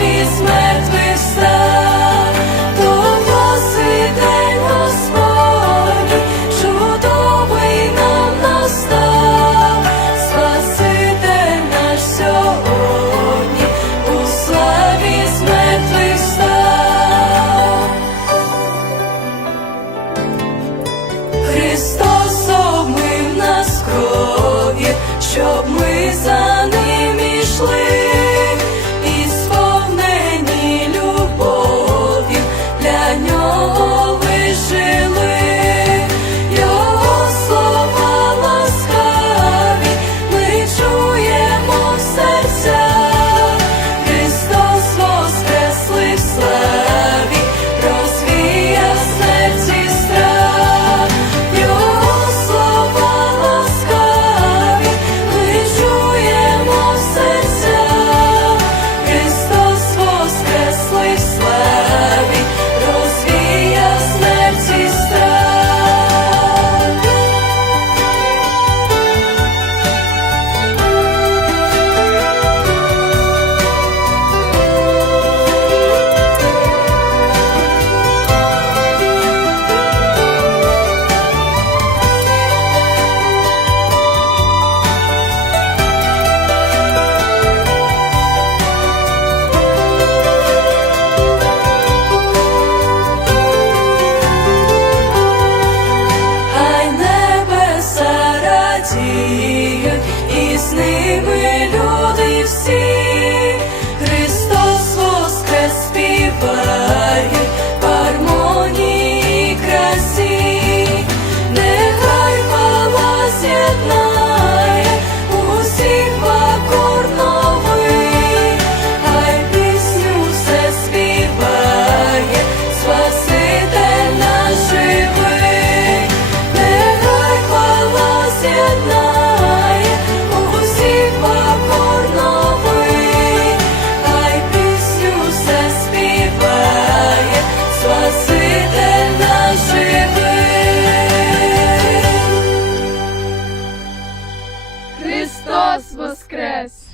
тобі смерть не встав. Щоб ми за Христос Воскрес!